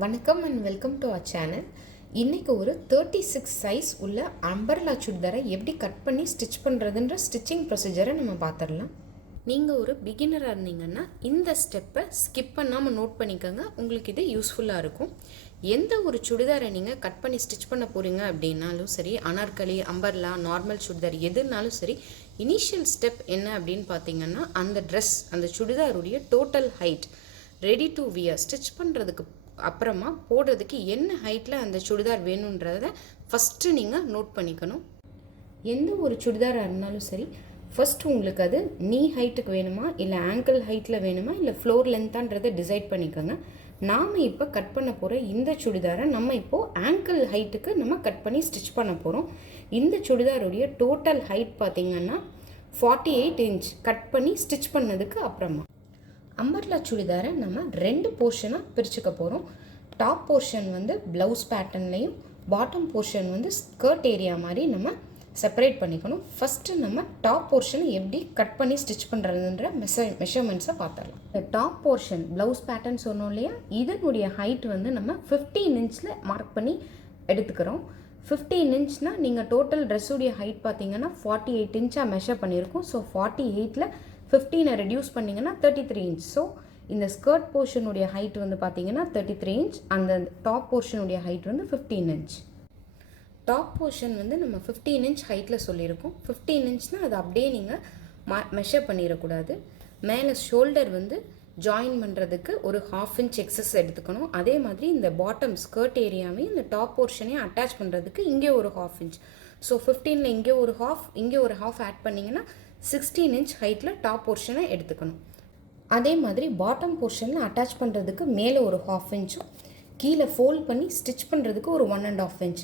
வணக்கம் and welcome to our channel. இன்றைக்கி ஒரு 36 சைஸ் உள்ள அம்பர்லா சுடிதாரை எப்படி கட் பண்ணி ஸ்டிச் பண்ணுறதுன்ற ஸ்டிச்சிங் ப்ரொசீஜரை நம்ம பார்த்துடலாம். நீங்கள் ஒரு பிகினராக இருந்தீங்கன்னா இந்த ஸ்டெப்பை ஸ்கிப் பண்ணாமல் நோட் பண்ணிக்கோங்க. உங்களுக்கு இது யூஸ்ஃபுல்லாக இருக்கும். எந்த ஒரு சுடிதாரை நீங்கள் கட் பண்ணி ஸ்டிச் பண்ண போகிறீங்க அப்படின்னாலும் சரி, அனார்கலி, அம்பர்லா, நார்மல் சுடிதார் எதுனாலும் சரி, இனிஷியல் ஸ்டெப் என்ன அப்படின்னு பார்த்தீங்கன்னா அந்த ட்ரெஸ், அந்த சுடிதாருடைய total height ready to wear stitch பண்ணுறதுக்கு அப்புறமா போடுறதுக்கு என்ன ஹைட்டில் அந்த சுடிதார் வேணுன்றதை ஃபஸ்ட்டு நீங்கள் நோட் பண்ணிக்கணும். எந்த ஒரு சுடிதாராக இருந்தாலும் சரி, ஃபஸ்ட் உங்களுக்கு அது நீ ஹைட்டுக்கு வேணுமா, இல்லை ஆங்கிள் ஹைட்டில் வேணுமா, இல்லை ஃப்ளோர் லென்த்தான்றதை டிசைட் பண்ணிக்கோங்க. நாம் இப்போ கட் பண்ண போகிற இந்த சுடிதாரை நம்ம இப்போது ஆங்கிள் ஹைட்டுக்கு நம்ம கட் பண்ணி ஸ்டிச் பண்ண போகிறோம். இந்த சுடிதாருடைய டோட்டல் ஹைட் பார்த்திங்கன்னா 48 இன்ச் கட் பண்ணி ஸ்டிச் பண்ணதுக்கு அப்புறமா அம்பர்லா சுடிதாரை நம்ம 2 போர்ஷனாக பிரிச்சுக்க போகிறோம். டாப் போர்ஷன் வந்து ப்ளவுஸ் பேட்டர்ன்லையும், பாட்டம் போர்ஷன் வந்து ஸ்கர்ட் ஏரியா மாதிரி நம்ம செப்பரேட் பண்ணிக்கணும். ஃபஸ்ட்டு நம்ம டாப் போர்ஷனை எப்படி கட் பண்ணி ஸ்டிச் பண்ணுறதுன்ற மெஷர்மெண்ட்ஸை பார்த்துடலாம். இந்த டாப் போர்ஷன் ப்ளவுஸ் பேட்டர்ன் சொன்னோம் இல்லையா, இதனுடைய ஹைட் வந்து நம்ம 15 இன்ச்சில் மார்க் பண்ணி எடுத்துக்கிறோம். 15 இன்ச்னால் நீங்கள் டோட்டல் ட்ரெஸ்ஸுடைய ஹைட் பார்த்தீங்கன்னா 48 இன்ச்சாக மெஷர் பண்ணியிருக்கோம். ஸோ 48ல் 15 ரெடியூஸ் பண்ணிங்கன்னா 33 இன்ச். ஸோ இந்த ஸ்கர்ட் போர்ஷனுடைய ஹைட் வந்து பார்த்தீங்கன்னா 33 இன்ச், அந்த டாப் போர்ஷனுடைய ஹைட் வந்து 15 இன்ச். டாப் போர்ஷன் வந்து நம்ம 15 இன்ச் ஹைட்டில் சொல்லியிருக்கோம். 15 இன்ச்னால் அது அப்படியே நீங்கள் மெஷர் பண்ணிடக்கூடாது. மேலே ஷோல்டர் வந்து ஜாயின் பண்ணுறதுக்கு ஒரு 1/2 இன்ச் எக்ஸஸ் எடுத்துக்கணும். அதே மாதிரி இந்த பாட்டம் ஸ்கர்ட் ஏரியாவையும் இந்த டாப் போர்ஷனையும் அட்டாச் பண்ணுறதுக்கு இங்கே ஒரு 1/2 இன்ச். ஸோ 15ல் இங்கே ஒரு 1/2, இங்கே ஒரு 1/2 ஆட் பண்ணிங்கன்னா 16 இன்ச் ஹைட்டில் டாப் போர்ஷனை எடுத்துக்கணும். அதே மாதிரி பாட்டம் போர்ஷனில் அட்டாச் பண்ணுறதுக்கு மேலே ஒரு 1/2 இன்ச்சும், கீழே ஃபோல்ட் பண்ணி ஸ்டிச் பண்ணுறதுக்கு ஒரு 1.5 இன்ச்.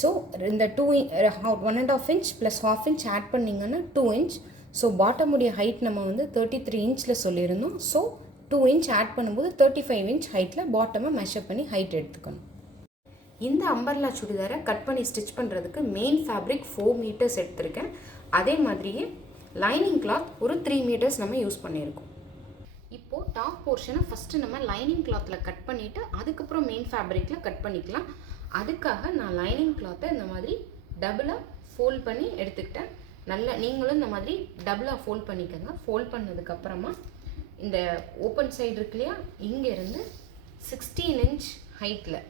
ஸோ இந்த 1.5 இன்ச் ப்ளஸ் 1/2 இன்ச் ஆட் பண்ணிங்கன்னா 2 இன்ச். ஸோ பாட்டமுடைய ஹைட் நம்ம வந்து 33 இன்ச்சில் சொல்லியிருந்தோம். ஸோ 2 இன்ச் ஆட் பண்ணும்போது 35 இன்ச் ஹைட்டில் பாட்டமை மெஷர் பண்ணி ஹைட் எடுத்துக்கணும். இந்த அம்பர்லா சுடிதாரை கட் பண்ணி ஸ்டிச் பண்ணுறதுக்கு மெயின் ஃபேப்ரிக் 4 மீட்டர்ஸ் எடுத்திருக்கேன். அதே மாதிரியே லைனிங் கிளாத் ஒரு 3 மீட்டர்ஸ் நம்ம யூஸ் பண்ணியிருக்கோம். இப்போது டாப் போர்ஷனை ஃபஸ்ட்டு நம்ம லைனிங் கிளாத்தில் கட் பண்ணிவிட்டு அதுக்கப்புறம் மெயின் ஃபேப்ரிக்கில் கட் பண்ணிக்கலாம். அதுக்காக நான் லைனிங் கிளாத்தை இந்த மாதிரி டபுளாக ஃபோல்ட் பண்ணி எடுத்துக்கிட்டேன். நல்லா நீங்களும் இந்த மாதிரி டபுளாக ஃபோல்ட் பண்ணிக்கோங்க. ஃபோல்ட் பண்ணதுக்கப்புறமா இந்த ஓப்பன் சைடு இருக்கு இல்லையா, இங்கேருந்து 16 இன்ச் ஹைட்டில்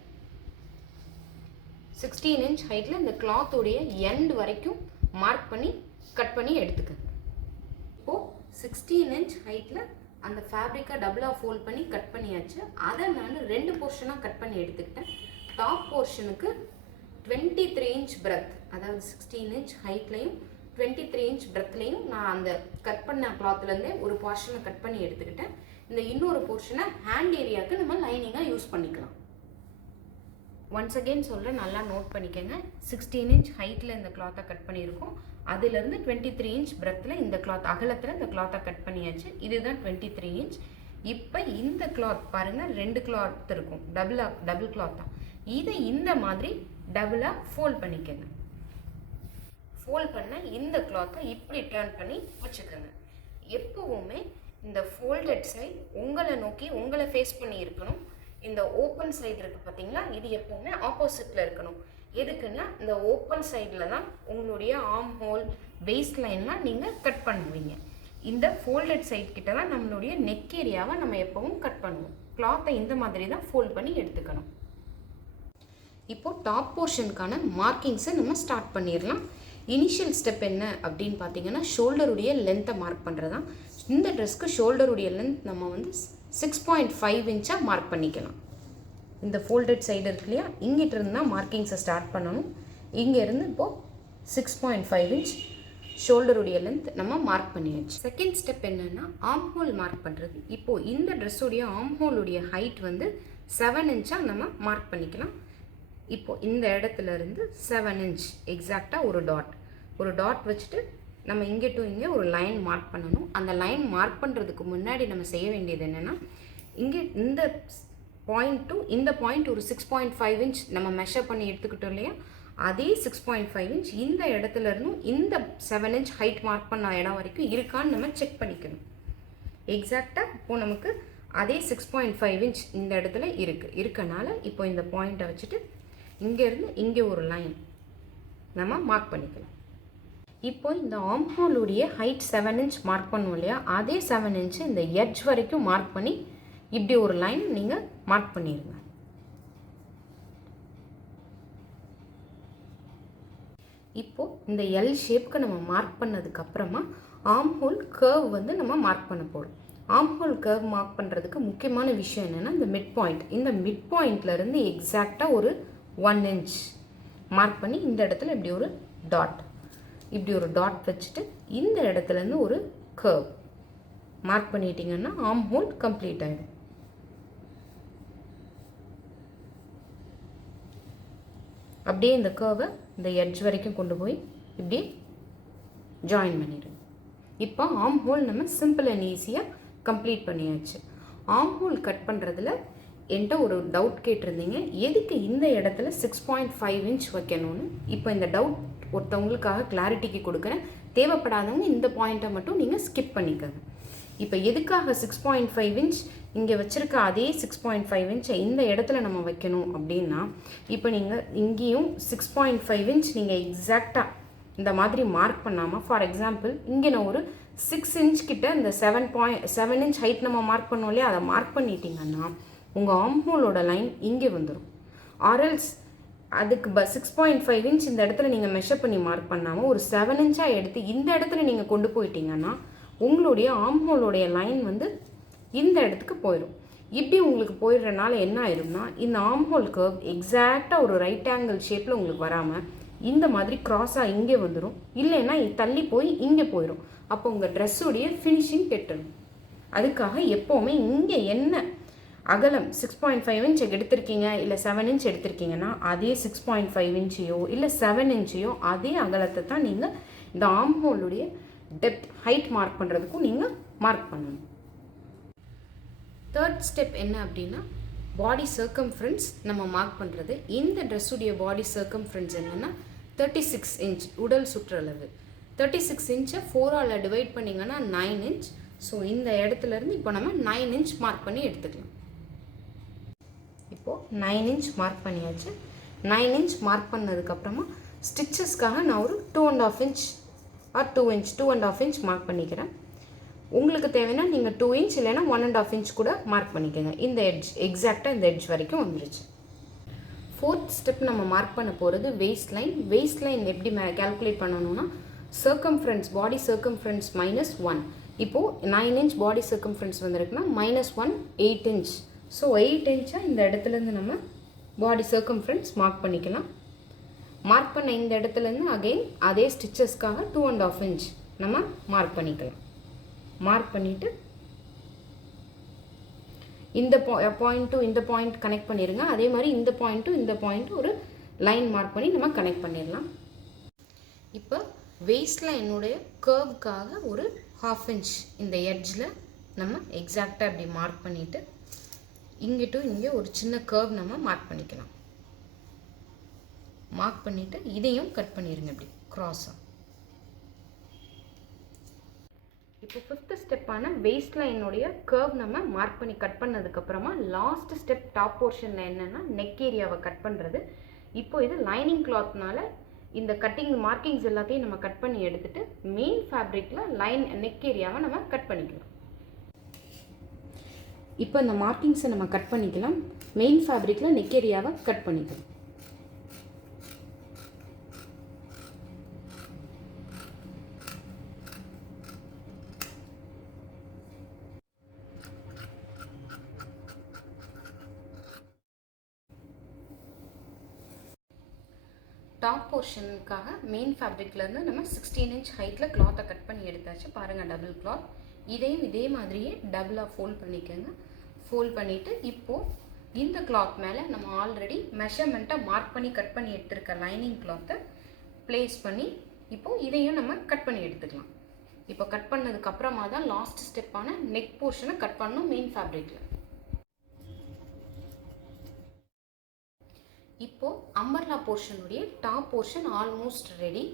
16 இன்ச் ஹைட்டில் இந்த கிளாத்துடைய எண்ட் வரைக்கும் மார்க் பண்ணி கட் பண்ணி எடுத்துக்கோங்க. இப்போது 16 இன்ச் ஹைட்டில் அந்த ஃபேப்ரிக்கை டபுளாக ஃபோல்ட் பண்ணி கட் பண்ணியாச்சு. அதை நான் 2 போர்ஷனாக கட் பண்ணி எடுத்துக்கிட்டேன். டாப் போர்ஷனுக்கு 23 இன்ச் பிரெத், அதாவது 16 இன்ச் ஹைட்லையும் 23 இன்ச் பிரெத்லையும் நான் அந்த கட் பண்ண கிளாத்லேருந்தே ஒரு போர்ஷனை கட் பண்ணி எடுத்துக்கிட்டேன். இந்த இன்னொரு போர்ஷனை ஹேண்ட் ஏரியாவுக்கு நம்ம லைனிங்காக யூஸ் பண்ணிக்கலாம். ஒன்ஸ் அகெயின் சொல்கிறேன், நல்லா நோட் பண்ணிக்கோங்க. 16 இன்ச் ஹைட்டில் இந்த கிளாத்தை கட் பண்ணியிருக்கோம். அதுலேருந்து 23 இன்ச் பிரெத்தில் இந்த கிளாத் அகலத்தில் இந்த கிளாத்தை கட் பண்ணியாச்சு. இதுதான் 23 இன்ச். இப்போ இந்த கிளாத் பாருங்கள், 2 கிளாத் இருக்கும், டபுள் கிளாத் தான். இதை இந்த மாதிரி டபுளாக ஃபோல்ட் பண்ணிக்கோங்க. ஃபோல்ட் பண்ண இந்த கிளாத்தை இப்படி டர்ன் பண்ணி வச்சுக்கோங்க. எப்போவுமே இந்த ஃபோல்டட் சைட் உங்களை நோக்கி, உங்களை ஃபேஸ் பண்ணி இருக்கணும். இந்த ஓப்பன் சைடு இருக்குது பார்த்தீங்களா, இது எப்போவுமே ஆப்போசிட்டில் இருக்கணும். எதுக்குன்னா இந்த ஓப்பன் சைடில் தான் உங்களுடைய ஆர்ம் ஹோல், வெய்ஸ்ட் லைன்லாம் நீங்கள் கட் பண்ணுவீங்க. இந்த ஃபோல்டட் சைட் கிட்ட தான் நம்மளுடைய நெக் ஏரியாவை நம்ம எப்பவும் கட் பண்ணுவோம். கிளாத்தை இந்த மாதிரி தான் ஃபோல்ட் பண்ணி எடுத்துக்கணும். இப்போது டாப் போர்ஷனுக்கான மார்க்கிங்ஸை நம்ம ஸ்டார்ட் பண்ணிடலாம். இனிஷியல் ஸ்டெப் என்ன அப்படின்னு பார்த்தீங்கன்னா ஷோல்டருடைய லென்த்தை மார்க் பண்ணுறது தான். இந்த ட்ரெஸ்க்கு ஷோல்டருடைய லென்த் நம்ம வந்து 6.5 இன்ச்சாக மார்க் பண்ணிக்கலாம். இந்த ஃபோல்டட் சைடு இருக்கு இல்லையா, இங்கிட்ட இருந்து தான் மார்க்கிங்ஸை ஸ்டார்ட் பண்ணணும். இங்கேருந்து இப்போது 6.5 இன்ச் ஷோல்டருடைய லென்த் நம்ம மார்க் பண்ணியாச்சு. செகண்ட் ஸ்டெப் என்னென்னா ஆர்ம் ஹோல் மார்க் பண்ணுறது. இப்போது இந்த ட்ரெஸ்ஸுடைய ஆர்ம் ஹோலுடைய ஹைட் வந்து 7 இன்ச்சாக நம்ம மார்க் பண்ணிக்கலாம். இப்போது இந்த இடத்துல இருந்து 7 இன்ச் எக்ஸாக்டாக ஒரு டாட் வச்சுட்டு நம்ம இங்கே டு இங்கே ஒரு லைன் மார்க் பண்ணணும். அந்த லைன் மார்க் பண்ணுறதுக்கு முன்னாடி நம்ம செய்ய வேண்டியது என்னென்னா, இங்கே இந்த பாயிண்ட் டு இந்த பாயிண்ட் ஒரு 6.5 இன்ச் நம்ம மெஷர் பண்ணி எடுத்துக்கிட்டோம் இல்லையா, அதே 6.5 இன்ச் இந்த இடத்துல இருந்தும் இந்த 7 இன்ச் ஹைட் மார்க் பண்ண இடம் வரைக்கும் இருக்கான்னு நம்ம செக் பண்ணிக்கணும். எக்ஸாக்டாக இப்போது நமக்கு அதே 6.5 இன்ச் இந்த இடத்துல இருக்கனால இப்போ இந்த பாயிண்ட்டை வச்சுட்டு இங்கேருந்து இங்கே ஒரு லைன் நம்ம மார்க் பண்ணிக்கலாம். இப்போ இந்த ஆர்ம் ஹோலுடைய ஹைட் 7 இன்ச் மார்க் பண்ணுவோம் இல்லையா, அதே 7 இன்ச்சு இந்த எட்ஜ் வரைக்கும் மார்க் பண்ணி இப்படி ஒரு லைன் நீங்கள் மார்க் பண்ணிடுங்க. இப்போது இந்த எல் ஷேப்க்கு நம்ம மார்க் பண்ணதுக்கப்புறமா ஆர்ம் ஹோல் கர்வ் வந்து நம்ம மார்க் பண்ண போகிறோம். ஆர்ம் ஹோல் கர்வ் மார்க் பண்ணுறதுக்கு முக்கியமான விஷயம் என்னென்னா இந்த மிட் பாயிண்ட். இந்த மிட் பாயிண்ட்லேருந்து எக்ஸாக்டாக ஒரு 1 இன்ச் மார்க் பண்ணி இந்த இடத்துல இப்படி ஒரு டாட் வச்சுட்டு இந்த இடத்துலேருந்து ஒரு கர்வ் மார்க் பண்ணிட்டீங்கன்னா ஆர்ம் ஹோல் கம்ப்ளீட் ஆகிடும். அப்படியே இந்த கர்வை இந்த எட்ஜ் வரைக்கும் கொண்டு போய் இப்படி ஜாயின் பண்ணிடுங்க. இப்போ ஆர்ம் ஹோல் நம்ம சிம்பிள் அண்ட் ஈஸியாக கம்ப்ளீட் பண்ணியாச்சு. ஆர்ம் ஹோல் கட் பண்ணுறதுல என்கிட்ட ஒரு டவுட் கேட்டிருந்தீங்க, எதுக்கு இந்த இடத்துல 6.5 இன்ச் வைக்கணும்னு. இப்போ இந்த டவுட் ஒருத்தவங்களுக்காக கிளாரிட்டிக்கு கொடுக்குறேன். தேவைப்படாதவங்க இந்த பாயிண்ட்டை மட்டும் நீங்கள் ஸ்கிப் பண்ணிக்கோங்க. இப்போ எதுக்காக 6.5 இன்ச் இங்கே வச்சுருக்க அதே 6.5 இன்ச்சை இந்த இடத்துல நம்ம வைக்கணும் அப்படின்னா, இப்போ நீங்கள் இங்கேயும் 6.5 இன்ச் நீங்கள் எக்ஸாக்டாக இந்த மாதிரி மார்க் பண்ணாமல், ஃபார் எக்ஸாம்பிள் இங்கே நான் ஒரு 6 இன்ச் கிட்ட இந்த 7 இன்ச் ஹைட் நம்ம மார்க் பண்ணோம் இல்லையா, அதை மார்க் பண்ணிட்டீங்கன்னா உங்கள் ஆர்ம் ஹோலோட லைன் இங்கே வந்துடும். ஆர்எல்ஸ் அதுக்கு 6.5 இன்ச் இந்த இடத்துல நீங்கள் மெஷர் பண்ணி மார்க் பண்ணாமல் ஒரு 7 இன்ச்சாக எடுத்து இந்த இடத்துல நீங்கள் கொண்டு போயிட்டீங்கன்னா உங்களுடைய ஆர்ம் ஹோலோடைய லைன் வந்து இந்த இடத்துக்கு போயிடும். இப்படி உங்களுக்கு போயிடுறனால என்ன ஆயிடும்னா, இந்த ஆர்ம் ஹோல் கர்வ் எக்ஸாக்டாக ஒரு ரைட் ஆங்கிள் ஷேப்பில் உங்களுக்கு வராமல் இந்த மாதிரி க்ராஸாக இங்கே வந்துடும், இல்லைன்னா தள்ளி போய் இங்கே போயிடும். அப்போ உங்கள் ட்ரெஸ்ஸுடைய ஃபினிஷிங் கெட்டுடும். அதுக்காக எப்போவுமே இங்கே என்ன அகலம் 6.5 இன்ச் எடுத்திருக்கீங்க இல்லை 7 இன்ச் எடுத்திருக்கீங்கன்னா அதே 6.5 இன்ச்சையோ இல்லை 7 இன்ச்சையோ அதே அகலத்தை தான் நீங்கள் இந்த ஆர்ம் ஹோலுடைய டெப்த் ஹைட் மார்க் பண்ணுறதுக்கும் நீங்கள் மார்க் பண்ணணும். தேர்ட் ஸ்டெப் என்ன அப்படின்னா, பாடி சர்க்கம்ஃபரன்ஸ் நம்ம மார்க் பண்ணுறது. இந்த ட்ரெஸ்ஸுடைய பாடி சர்க்கம்ஃபரன்ஸ் என்னென்னா 36 இன்ச் உடல் சுற்றளவு. 36 இன்ச்சை 4ஆல் டிவைட் பண்ணிங்கன்னா 9 இன்ச். ஸோ இந்த இடத்துலேருந்து இப்போ நம்ம 9 இன்ச் மார்க் பண்ணி எடுத்துக்கலாம். இப்போது 9 இன்ச் மார்க் பண்ணியாச்சு. 9 இன்ச் மார்க் பண்ணதுக்கப்புறமா ஸ்டிச்சஸ்க்காக நான் ஒரு 2.5 inch R 2 inch 2.5 inch mark பண்ணிக்கிறேன். உங்களுக்கு தேவைன்னா நீங்கள் 2 இன்ச் இல்லைன்னா 1.5 இன்ச் கூட மார்க் பண்ணிக்கோங்க. இந்த எட்ஜ் எக்ஸாக்டாக இந்த எட்ஜ் வரைக்கும் வந்துருச்சு. ஃபோர்த் ஸ்டெப் நம்ம மார்க் பண்ண போகிறது வெய்ஸ்ட் லைன். வெய்ஸ்ட் லைன் எப்படி கால்குலேட் பண்ணணும்னா, சர்க்கம்ஃபரன்ஸ் பாடி சர்க்கம்ஃபரன்ஸ் -1. இப்போது 9 இன்ச் பாடி சர்க்கம்ஃபரன்ஸ் வந்திருக்குன்னா -1 8 இன்ச். ஸோ 8 இன்ச்சாக இந்த இடத்துலேருந்து நம்ம பாடி சர்க்கம்ஃபரன்ஸ் மார்க் பண்ணிக்கலாம். மார்க் பண்ண இந்த இடத்துலேருந்து அகெயின் அதே ஸ்டிச்சஸ்க்காக 2.5 இன்ச் நம்ம மார்க் பண்ணிக்கலாம். மார்க் பண்ணிவிட்டு இந்த பாயிண்ட் டு இந்த பாயிண்ட் கனெக்ட் பண்ணிடுங்க. அதே மாதிரி இந்த பாயிண்ட் டு இந்த பாயிண்ட் ஒரு லைன் மார்க் பண்ணி நம்ம கனெக்ட் பண்ணிடலாம். இப்போ வெய்ஸ்ட் லைனுடைய கர்வுக்காக ஒரு 1/2 இன்ச் இந்த எட்ஜில் நம்ம எக்ஸாக்டாக இப்படி மார்க் பண்ணிவிட்டு இங்கே டு இங்கே ஒரு சின்ன கர்வ் நம்ம மார்க் பண்ணிக்கலாம். மார்க் பண்ணிவிட்டு இதையும் கட் பண்ணிடுங்க இப்படி க்ராஸாக. இப்போ ஃபிஃப்த் ஸ்டெப்பான வெய்ஸ்ட் லைனுடைய கர்வ் நம்ம மார்க் பண்ணி கட் பண்ணதுக்கப்புறமா லாஸ்ட் ஸ்டெப் டாப் போர்ஷனில் என்னென்னா நெக் ஏரியாவை கட் பண்ணுறது. இப்போ இது லைனிங் கிளாத்னால இந்த கட்டிங் மார்க்கிங்ஸ் எல்லாத்தையும் நம்ம கட் பண்ணி எடுத்துகிட்டு மெயின் ஃபேப்ரிக்கில் நெக் ஏரியாவை நம்ம கட் பண்ணிக்கலாம். இப்போ இந்த மார்க்கிங்ஸை நம்ம கட் பண்ணிக்கலாம். மெயின் ஃபேப்ரிக்கில் நெக் ஏரியாவை கட் பண்ணிக்கலாம். டாப் போர்ஷனுக்காக மெயின் ஃபேப்ரிக்லேருந்து நம்ம 16 இன்ச் ஹைட்டில் கிளாத்தை கட் பண்ணி எடுத்தாச்சு. பாருங்கள் டபுள் கிளாத். இதையும் இதே மாதிரியே டபுளாக ஃபோல்ட் பண்ணிக்கோங்க. ஃபோல்ட் பண்ணிவிட்டு இப்போது இந்த கிளாத் மேலே நம்ம ஆல்ரெடி மெஷர்மெண்ட்டை மார்க் பண்ணி கட் பண்ணி எடுத்துருக்க லைனிங் கிளாத்தை ப்ளேஸ் பண்ணி இப்போது இதையும் நம்ம கட் பண்ணி எடுத்துக்கலாம். இப்போ கட் பண்ணதுக்கப்புறமா தான் லாஸ்ட் ஸ்டெப்பான நெக் போர்ஷனை கட் பண்ணணும் மெயின் ஃபேப்ரிக்கில். இப்போது அம்பர்லா போர்ஷனுடைய டாப் போர்ஷன் ஆல்மோஸ்ட் ரெடி.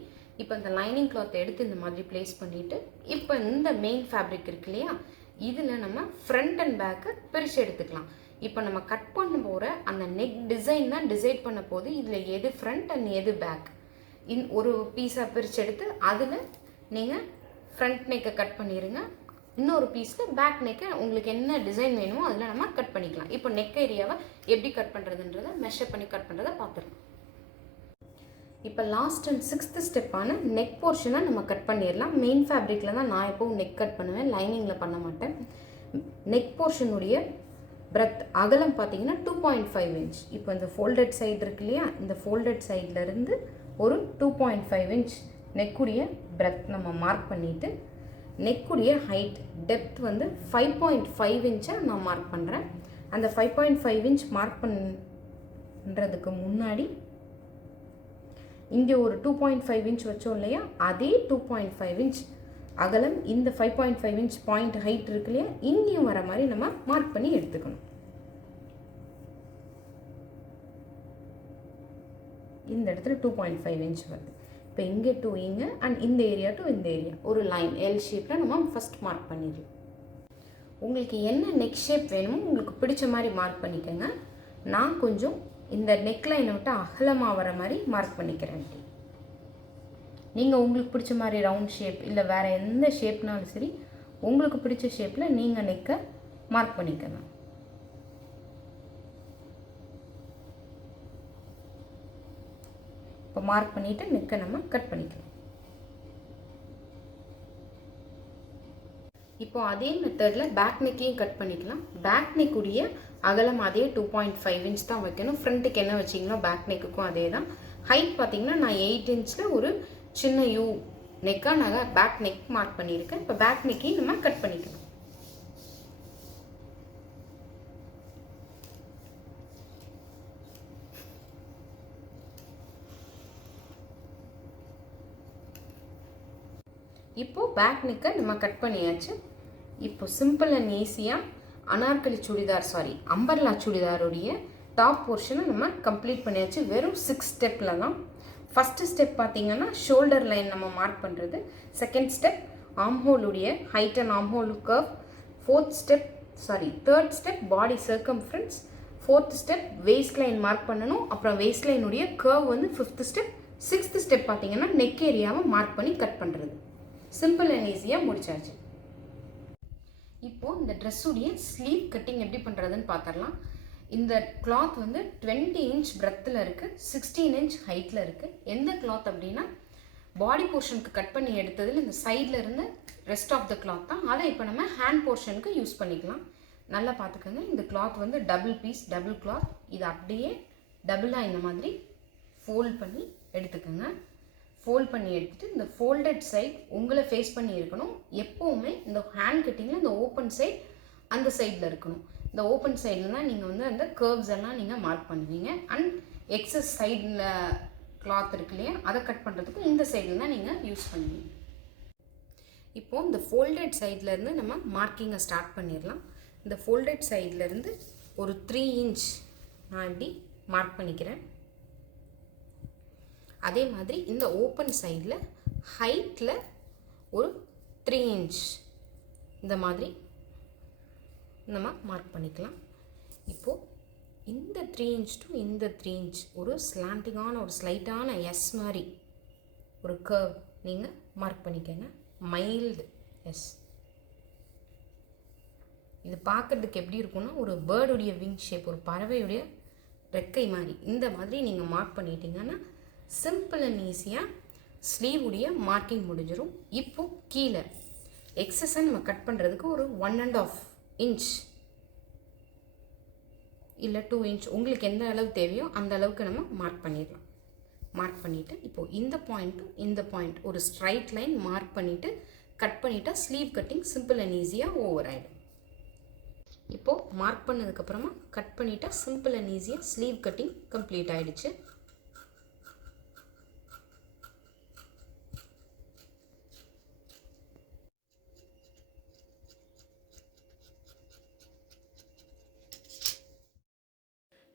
இப்போ இந்த லைனிங் கிளாத் எடுத்து இந்த மாதிரி ப்ளேஸ் பண்ணிவிட்டு இப்போ இந்த மெயின் ஃபேப்ரிக் இருக்கு இல்லையா, இதில் நம்ம ஃப்ரண்ட் அண்ட் பேக்கை பிரித்து எடுத்துக்கலாம். இப்போ நம்ம கட் பண்ண போகிற அந்த நெக் டிசைன் தான் டிசைட் பண்ண போது இதில் எது ஃப்ரண்ட் அண்ட் எது பேக் ஒரு பீஸாக பிரித்து எடுத்து அதில் நீங்கள் ஃப்ரண்ட் நெக்கை கட் பண்ணிடுங்க. இன்னொரு பீஸில் பேக் நெக்கை உங்களுக்கு என்ன டிசைன் வேணுமோ அதில் நம்ம கட் பண்ணிக்கலாம். இப்போ நெக் ஏரியாவை எப்படி கட் பண்ணுறதுன்றதை மெஷர் பண்ணி கட் பண்ணுறதை பார்த்துடலாம். இப்போ லாஸ்ட் அண்ட் 6th ஸ்டெப்பான நெக் போர்ஷனை நம்ம கட் பண்ணிடலாம். மெயின் ஃபேப்ரிக்கில் தான் நான் எப்போவும் நெக் கட் பண்ணுவேன், லைனிங்கில் பண்ண மாட்டேன். நெக் போர்ஷனுடைய பிரெத் அகலம் பார்த்தீங்கன்னா 2.5 இன்ச். இப்போ இந்த ஃபோல்டட் சைடு இருக்கு இல்லையா, இந்த ஃபோல்டட் சைட்லேருந்து ஒரு 2.5 இன்ச் நெக்குடைய பிரெத் நம்ம மார்க் பண்ணிவிட்டு நெக்குடைய ஹைட் டெப்த் வந்து 5.5 இன்ச்சை நான் மார்க் பண்ணுறேன். அந்த 5.5 இன்ச் மார்க் பண்ணுறதுக்கு முன்னாடி இங்கே ஒரு 2.5 இன்ச் வச்சோம் இல்லையா, அதே 2.5 இன்ச் அகலம் இந்த 5.5 இன்ச் பாயிண்ட் ஹைட் இருக்கு இல்லையா, இங்கேயும் வர மாதிரி நம்ம மார்க் பண்ணி எடுத்துக்கணும். இந்த இடத்துல 2.5 இன்ச் வருது. இப்போ இங்கே டு இங்கே அண்ட் இந்த ஏரியா டு இந்த ஏரியா ஒரு லைன் எல் ஷேப்பில் நம்ம ஃபஸ்ட் மார்க் பண்ணிடலாம். உங்களுக்கு என்ன நெக் ஷேப் வேணுமோ உங்களுக்கு பிடிச்ச மாதிரி மார்க் பண்ணிக்கோங்க. நான் கொஞ்சம் இந்த நெக் லைனை விட்டு அகலமாக வர மாதிரி மார்க் பண்ணிக்கிறேன். நீங்கள் உங்களுக்கு பிடிச்ச மாதிரி ரவுண்ட் ஷேப் இல்லை வேறு எந்த ஷேப்னாலும் சரி உங்களுக்கு பிடிச்ச ஷேப்பில் நீங்கள் நெக்கை மார்க் பண்ணிக்கணும். இப்போ மார்க் பண்ணிவிட்டு நெக்கை நம்ம கட் பண்ணிக்கலாம். இப்போ அதே மெத்தடில் பேக் நெக்கையும் கட் பண்ணிக்கலாம். பேக் நெக்குடைய அகலம் அதே 2.5 இன்ச் தான் வைக்கணும். ஃப்ரண்ட்டுக்கு என்ன வச்சிங்களோ பேக் நெக்குக்கும் அதே தான். ஹைட் பார்த்தீங்கன்னா நான் 8 இன்ச்சில் ஒரு சின்ன யூ நெக்காக நான் பேக் நெக் மார்க் பண்ணியிருக்கேன். இப்போ பேக் நெக்கையும் நம்ம கட் பண்ணிக்கலாம். இப்போது பேக் நெக்கை நம்ம கட் பண்ணியாச்சு. இப்போ சிம்பிள் அண்ட் ஈஸியாக அனார்கலி சுடிதார் அம்பர்லா சுடிதாருடைய டாப் போர்ஷனை நம்ம கம்ப்ளீட் பண்ணியாச்சு. வெறும் 6 ஸ்டெப்பில் தான். ஃபஸ்ட்டு ஸ்டெப் பார்த்திங்கன்னா ஷோல்டர் லைன் நம்ம மார்க் பண்ணுறது. செகண்ட் ஸ்டெப் ஆம்ஹோலுடைய height and armhole curve. Third step body circumference. Fourth step waist line mark பண்ணணும். அப்புறம் வேஸ்ட் லைனுடைய கர்வ் வந்து 5th ஸ்டெப். 6th ஸ்டெப் பார்த்திங்கன்னா நெக் ஏரியாவை மார்க் பண்ணி கட் பண்ணுறது. சிம்பிள் அண்ட் ஈஸியாக முடிச்சாச்சு. இப்போது இந்த ட்ரெஸ்ஸுடைய ஸ்லீவ் கட்டிங் எப்படி பண்ணுறதுன்னு பார்த்துடலாம். இந்த கிளாத் வந்து 20 இன்ச் பிரெத்தில் இருக்குது, 16 இன்ச் ஹைட்டில் இருக்குது. எந்த கிளாத் அப்படின்னா பாடி போர்ஷனுக்கு கட் பண்ணி எடுத்ததில் இந்த சைடில் இருந்து ரெஸ்ட் ஆஃப் த கிளாத் தான். அதை இப்போ நம்ம ஹேண்ட் போர்ஷனுக்கு யூஸ் பண்ணிக்கலாம். நல்லா பார்த்துக்கோங்க. இந்த கிளாத் வந்து டபுள் பீஸ் டபுள் கிளாத். இது அப்படியே டபுளாக இந்த மாதிரி ஃபோல்ட் பண்ணி எடுத்துக்கோங்க. ஃபோல்ட் பண்ணி எடுத்துகிட்டு இந்த ஃபோல்டட் சைட் உங்களை ஃபேஸ் பண்ணி இருக்கணும். எப்போவுமே இந்த ஹேண்ட் கட்டிங்கில் இந்த ஓப்பன் சைட் அந்த சைடில் இருக்கணும். இந்த ஓப்பன் சைடில் தான் நீங்கள் வந்து அந்த கர்வ்ஸ் எல்லாம் நீங்கள் மார்க் பண்ணுவீங்க. அண்ட் எக்ஸஸ் சைடில் கிளாத் இருக்கு இல்லையா, அதை கட் பண்ணுறதுக்கு இந்த சைடில் தான் நீங்கள் யூஸ் பண்ணுவீங்க. இப்போது இந்த ஃபோல்டட் சைட்லேருந்து நம்ம மார்க்கிங்கை ஸ்டார்ட் பண்ணிடலாம். இந்த ஃபோல்டட் சைட்லேருந்து ஒரு 3 இன்ச் நான் இப்படி மார்க் பண்ணிக்கிறேன். அதே மாதிரி இந்த ஓப்பன் சைடில் ஹைட்டில் ஒரு 3 இன்ச் இந்த மாதிரி நம்ம மார்க் பண்ணிக்கலாம். இப்போது இந்த 3 இன்ச் டு இந்த 3 இன்ச் ஒரு ஸ்லாண்டிங்கான ஒரு ஸ்லைட்டான எஸ் மாதிரி ஒரு கர்வ் நீங்கள் மார்க் பண்ணிக்கோங்க. Mild S. இது பார்க்குறதுக்கு எப்படி இருக்குன்னா ஒரு பேர்டுடைய விங் ஷேப், ஒரு பறவையுடைய ரெக்கை மாதிரி இந்த மாதிரி நீங்கள் மார்க் பண்ணிட்டீங்கன்னா சிம்பிள் அண்ட் ஈஸியாக ஸ்லீவுடைய மார்க்கிங் முடிஞ்சிடும். இப்போது கீழே எக்ஸஸை நம்ம கட் பண்ணுறதுக்கு ஒரு 1.5 இன்ச் இல்லை 2 இன்ச் உங்களுக்கு எந்த அளவு தேவையோ அந்த அளவுக்கு நம்ம மார்க் பண்ணிடலாம். மார்க் பண்ணிவிட்டு இப்போது இந்த பாயிண்ட்டும் இந்த பாயிண்ட் ஒரு ஸ்ட்ரைட் லைன் மார்க் பண்ணிவிட்டு கட் பண்ணிவிட்டால் ஸ்லீவ் கட்டிங் சிம்பிள் அண்ட் ஈஸியாக ஓவர் ஆகிடும். இப்போது மார்க் பண்ணதுக்கப்புறமா கட் பண்ணிவிட்டால் சிம்பிள் அண்ட் ஈஸியாக ஸ்லீவ் கட்டிங் கம்ப்ளீட் ஆகிடுச்சு.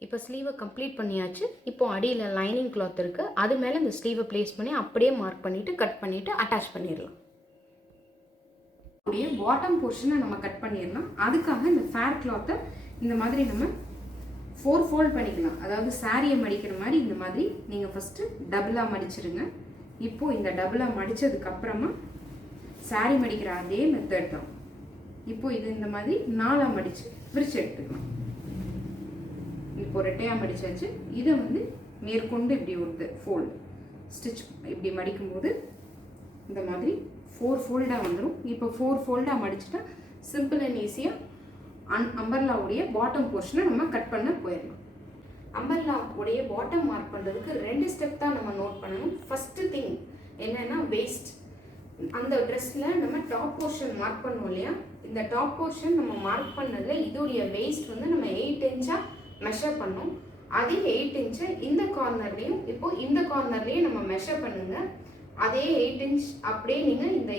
இப்போ ஸ்லீவை கம்ப்ளீட் பண்ணியாச்சு. இப்போது அடியில் லைனிங் கிளாத் இருக்குது, அது மேலே இந்த ஸ்லீவை ப்ளேஸ் பண்ணி அப்படியே மார்க் பண்ணிவிட்டு கட் பண்ணிவிட்டு அட்டாச் பண்ணிடலாம். பாட்டம் போர்ஷனை நம்ம கட் பண்ணிடலாம். அதுக்காக இந்த ஃபேர் கிளாத்தை இந்த மாதிரி நம்ம 4 ஃபோல்ட் பண்ணிக்கலாம். அதாவது சாரியை மடிக்கிற மாதிரி இந்த மாதிரி நீங்கள் ஃபஸ்ட்டு டபுளாக மடிச்சிருங்க. இப்போது இந்த டபுளாக மடித்ததுக்கப்புறமா சாரி மடிக்கிற அதே மெத்தட் தான். இப்போது இது இந்த மாதிரி 4ஆக மடித்து விரிச்சு எடுத்துக்கலாம். இப்போ ரெட்டையாக மடிச்சாச்சு. இதை வந்து மேற்கொண்டு இப்படி ஒரு ஃபோல்டு ஸ்டிச் இப்படி மடிக்கும்போது இந்த மாதிரி 4 ஃபோல்டாக வந்துடும். இப்போ 4 ஃபோல்டாக மடிச்சுட்டா சிம்பிள் அண்ட் ஈஸியாக அம்பர்லாவுடைய பாட்டம் போர்ஷனை நம்ம கட் பண்ண போயிடலாம். அம்பர்லாவுடைய பாட்டம் மார்க் பண்ணுறதுக்கு 2 ஸ்டெப் தான் நம்ம நோட் பண்ணணும். ஃபஸ்ட்டு திங் என்னென்னா வேஸ்ட். அந்த ட்ரெஸ்ஸில் நம்ம டாப் போர்ஷன் மார்க் பண்ணுவோம் இல்லையா, இந்த டாப் போர்ஷன் நம்ம மார்க் பண்ணதில் இதோடைய வேஸ்ட் வந்து நம்ம 8 இன்ச்சாக மெஷர் பண்ணோம். அதே 8 இன்ச்சை இந்த கார்னர்லேயும் இப்போது இந்த கார்னர்லேயும் நம்ம மெஷர் பண்ணுங்கள். அதே 8 இன்ச் அப்படியே நீங்கள் இந்த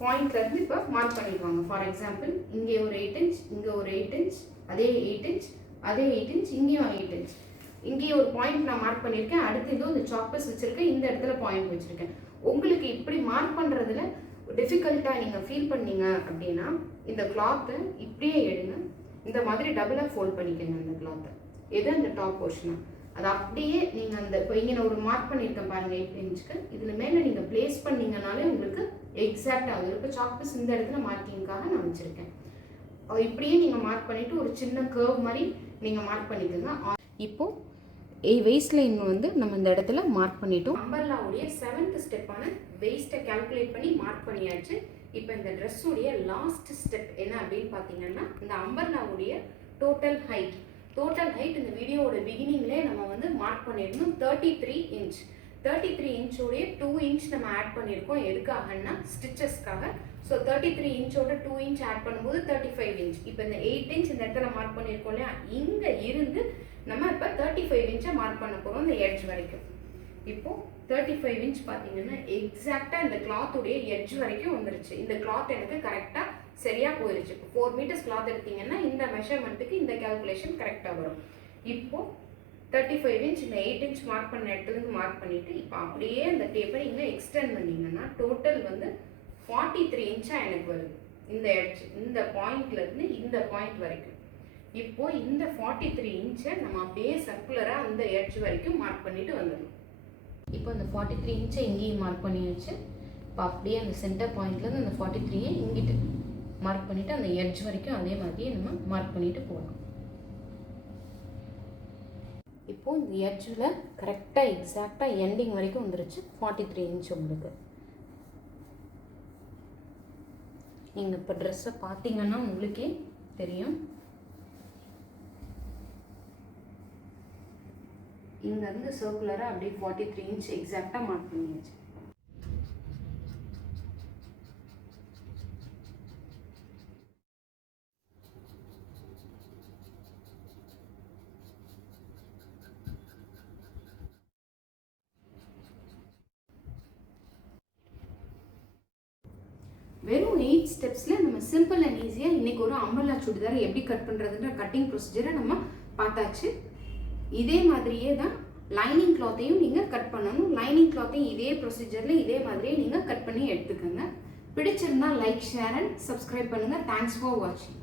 பாயிண்ட்லேருந்து இப்போ மார்க் பண்ணிடுவாங்க. ஃபார் எக்ஸாம்பிள் இங்கே ஒரு 8 இன்ச், இங்கே ஒரு 8 இன்ச், அதே 8 இன்ச், அதே 8 இன்ச், இங்கேயும் 8 இன்ச். இங்கே ஒரு பாயிண்ட் நான் மார்க் பண்ணியிருக்கேன். அடுத்து இதோ இந்த சாப்பர்ஸ் வச்சுருக்கேன், இந்த இடத்துல பாயிண்ட் வச்சுருக்கேன். உங்களுக்கு இப்படி மார்க் பண்ணுறதுல டிஃபிகல்ட்டாக நீங்கள் ஃபீல் பண்ணீங்க அப்படின்னா இந்த கிளாத்தை இப்படியே எடுங்க. இந்த மாதிரி டபுளாக ஃபோல்ட் பண்ணிக்கோங்க. இந்த கிளாத்தை எது அந்த டாப் போர்ஷனாக அது அப்படியே நீங்கள் அந்த இப்போ இங்கே ஒரு மார்க் பண்ணியிருக்கேன் பாருங்கள் 8 இன்ச்சுக்கு. இதில் மேலே நீங்கள் ப்ளேஸ் பண்ணிங்கனாலே உங்களுக்கு எக்ஸாக்ட் ஆகுது. இப்போ சாக்பீஸ் இந்த இடத்துல மார்க்கிங்காக நான் வச்சுருக்கேன். இப்படியே நீங்கள் மார்க் பண்ணிவிட்டு ஒரு சின்ன கர்வ் மாதிரி நீங்கள் மார்க் பண்ணிக்கோங்க. இப்போது வெயிஸ்ட் லைன் வந்து நம்ம இந்த இடத்துல மார்க் பண்ணிட்டோம். அம்பர்லாவுடைய 7th ஸ்டெப்பான வெயிஸ்ட்டை கால்குலேட் பண்ணி மார்க் பண்ணியாச்சு. இப்போ இந்த ட்ரெஸ்ஸுடைய லாஸ்ட் ஸ்டெப் என்ன அப்படின்னு பார்த்தீங்கன்னா இந்த அம்பர்லாவுடைய டோட்டல் ஹைட் இந்த வீடியோவோட பிகினிங்லேயே நம்ம வந்து மார்க் பண்ணியிருந்தோம் 33 இன்ச். 33 இன்ச்சோடைய 2 இன்ச் நம்ம ஆட் பண்ணியிருக்கோம். எதுக்காகன்னா ஸ்டிச்சஸ்க்காக. ஸோ 33 இன்ச்சோட 2 இன்ச் ஆட் பண்ணும்போது 35 இன்ச். இப்போ இந்த 8 இன்ச் இந்த இடத்துல மார்க் பண்ணியிருக்கோம் இல்லையா, இங்கே இருந்து நம்ம இப்போ 35 இன்ச்சை மார்க் பண்ண போகிறோம் இந்த எட்ஜ் வரைக்கும். இப்போது 35 இன்ச் பார்த்தீங்கன்னா எக்ஸாக்டாக இந்த கிளாத்துடைய எட்ஜ் வரைக்கும் வந்துருச்சு. இந்த கிளாத் எனக்கு கரெக்டாக சரியாக போயிடுச்சு. இப்போ 4 மீட்டர்ஸ் கிளாத் எடுத்தீங்கன்னா இந்த மெஷர்மெண்ட்டுக்கு இந்த கேல்குலேஷன் கரெக்டாக வரும். இப்போது 35 இன்ச் இந்த 8 இன்ச் மார்க் பண்ண இடத்துலேருந்து மார்க் பண்ணிவிட்டு இப்போ அப்படியே அந்த டேப்பை இங்கே எக்ஸ்டெண்ட் பண்ணிங்கன்னா டோட்டல் வந்து 43 இன்ச்சாக எனக்கு வருது. இந்த எட்ஜ் இந்த பாயிண்ட்லேருந்து இந்த பாயிண்ட் வரைக்கும். இப்போது இந்த 43 இன்ச்சை நம்ம அப்படியே சர்க்குலராக அந்த எட்ஜ் வரைக்கும் மார்க் பண்ணிட்டு வந்துடணும். இப்போ இந்த 43 இன்ச்சை இங்கேயும் மார்க் பண்ணி வச்சு இப்போ அப்படியே அந்த சென்டர் பாயிண்ட்லேருந்து அந்த 43ஐ இங்கிட்டு மார்க் பண்ணிவிட்டு அந்த எட்ஜ் வரைக்கும் அதே மாதிரியே நம்ம மார்க் பண்ணிட்டு போகலாம். இப்போது இந்த எட்ஜில் கரெக்டாக எக்ஸாக்டாக எண்டிங் வரைக்கும் வந்துருச்சு 43 இன்ச். உங்களுக்கு நீங்கள் இப்போ ட்ரெஸ்ஸை பார்த்தீங்கன்னா உங்களுக்கே தெரியும். இங்கேருந்து சர்க்குலராக அப்படியே 43 இன்ச் எக்ஸாக்டாக மார்க் பண்ணியாச்சு. வெறும் 8 ஸ்டெப்ஸில் நம்ம சிம்பிள் அண்ட் ஈஸியாக இன்றைக்கி ஒரு அம்பர்லா சுடிதாரை எப்படி கட் பண்ணுறதுன்ற கட்டிங் ப்ரொசீஜரை நம்ம பார்த்தாச்சு. இதே மாதிரியே தான் லைனிங் கிளாத்தையும் நீங்கள் கட் பண்ணணும். லைனிங் கிளாத்தையும் இதே ப்ரொசீஜரில் இதே மாதிரியே நீங்கள் கட் பண்ணி எடுத்துக்கோங்க. பிடிச்சிருந்தா லைக், ஷேர் அண்ட் சப்ஸ்கிரைப் பண்ணுங்கள். தேங்க்ஸ் ஃபார் வாட்சிங்.